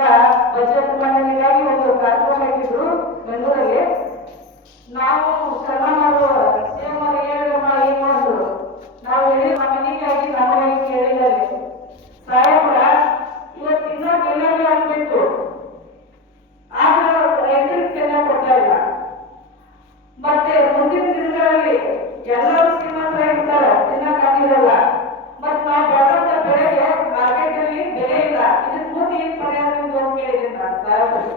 Budget ಮಂಡನೆಗಾಗಿ ಒಂದು ಕಾರ್ಯಕ್ರಮ ಇಟ್ಟಿದ್ರು ಬೆಂಗಳೂರಲ್ಲಿ. ನಾವು ಶ್ರಮ ಮಾಡುವ ಸಿಎಂ ಹೇಳಿದಮ್ಮ ಏನ್ ಮಾಡಿದ್ರು, ನಾವು ಹೇಳಿ ನಮ್ಮ ಮನೆಗಾಗಿ ನಮಗಾಗಿ ಕೇಳಿದಲ್ಲಿ ಸಾಹೇಬ್ರ ಇವತ್ತಿನ ಬೆಲೆ ಆಗ್ಬೇಕು, ಆದ್ರೆ ರೈತರಿಗೆ ಚೆನ್ನಾಗಿ ಕೊಡ್ತಾ ಇಲ್ಲ. ಮತ್ತೆ ಮುಂದಿನ ದಿನಗಳಲ್ಲಿ ಎಲ್ಲರೂ ಶ್ರೀಮಂತರಾಗಿರ್ತಾರೆ, ತಿನ್ನಕ್ಕಾಗಿರಲ್ಲ. ಮತ್ತೆ ನಾವು ಬೆಳೆದಂತ ಬೆಳೆಗೆ ಮಾರ್ಕೆಟ್ ಅಲ್ಲಿ ಬೆಲೆ ಇಲ್ಲ. ಇದಕ್ಕೆ ಮುಂದೆ ಏನ್ ಪರಿಹಾರ ಅಂತ ಕೇಳಿದ್ದೀನಿ ನಾನು ಸಾಹೇಬ್ರಿಗೆ.